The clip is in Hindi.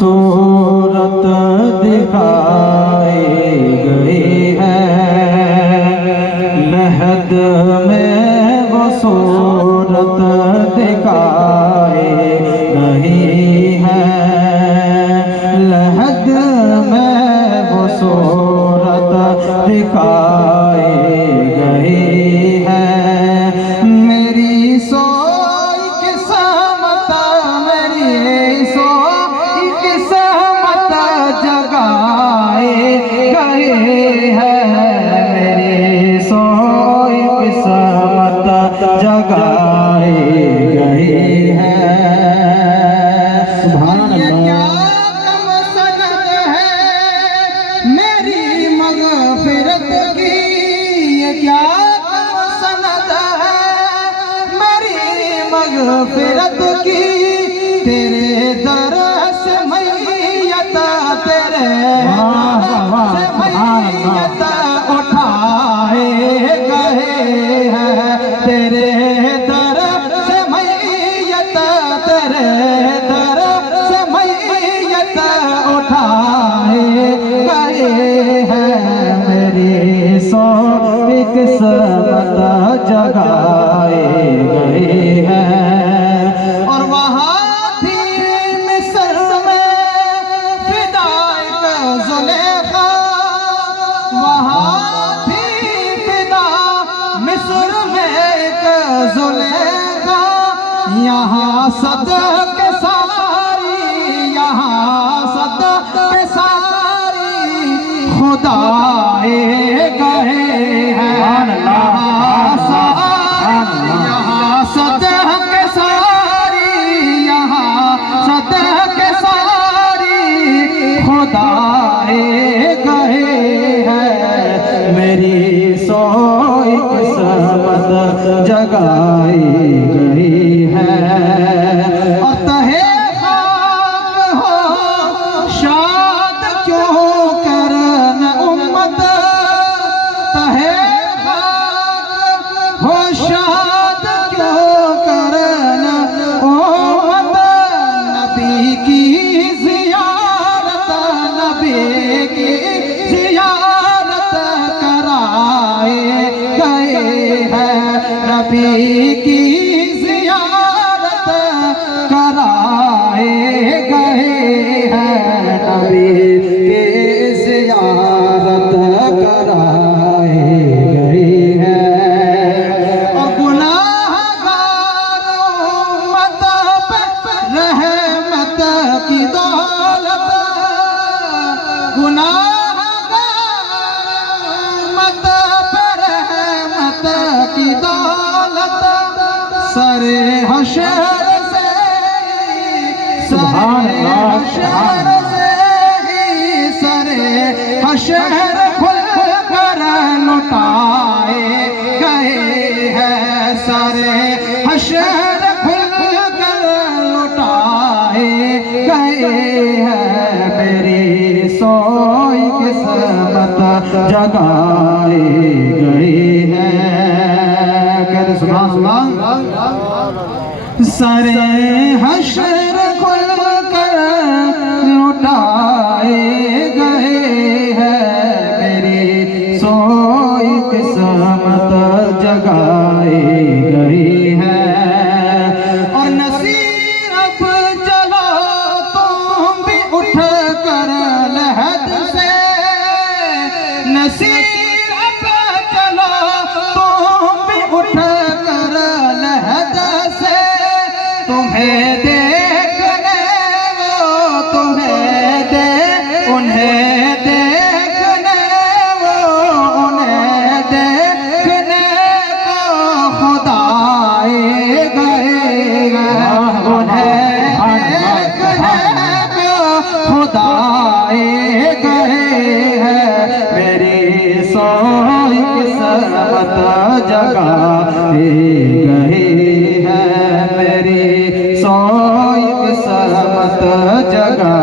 सूरत दिखाई गई है, लहद में वो सूरत दिखाई गई है, लहद में वो सूरत दिखाई गई है। मेरी सोई किस्मत, मेरी सोई किस्मत जगाए गई है, मेरी सोई किस्मत जगाए गई है। सुभान अल्लाह। मेरी मग़फ़िरत की ये क्या सनद है, मेरी मग़फ़िरत की, तेरे दर से मैयत, तेरे दर से मैयत उठाए गए हैं, तेरे दर से मैयत, तेरे दर से मैयत उठाए गए हैं, मेरी सोई किस्मत जगाए गई है। और वहाँ थी मिस्र में फिदाइक ज़ुलेखा, वहाँ थी फिदा मिस्र में एक ज़ुलेखा, यहाँ सदके सारी, यहाँ सदके सारी खुदाए गए हैं, यहाँ सदके सारी, यहाँ सदके सारी खुदाए गए हैं, मेरी सोई किस्मत जगाई गई है। और तहे खाक हो शाद क्यों करन उम्मत, तहे खाक हो शाद क्यों करन उम्मत, नबी की ज़ियारत, नबी की ज़ियारत कराए गए हैं, नबी की ज़ियारत कराए गए हैं, नबी की ज़ियारत कराए गई है। और गुनाहगार उम्मत पे रहमत की दौलत, गुनाहगार उम्मत पे रहमत की दौलत, सरे हशर से, सरे हशर से ही, सरे हशर खुल कर लुटाए गए हैं, सरे हशर खुल कर लुटाए गए हैं, मेरी सोई किस्मत जगाई गई है। कहते सुभान अल्लाह। सरे हशर खुल कर लुटाए गए हैं, मेरी सोई किस्मत जगाई गई है। और नसीर अब चलो तुम भी उठ कर लहद से, नसीर अब चलो तुम भी उठ कर लहद से, तुम्हें देखने वो, तुम्हें दे उन्हें देखने वो, उन्हें देखने को खुदाए गए हैं, उन्हें देखने को खुदाए गए हैं, मेरी सोई किस्मत जगाए गई है, मेरी सोई किस्मत जगा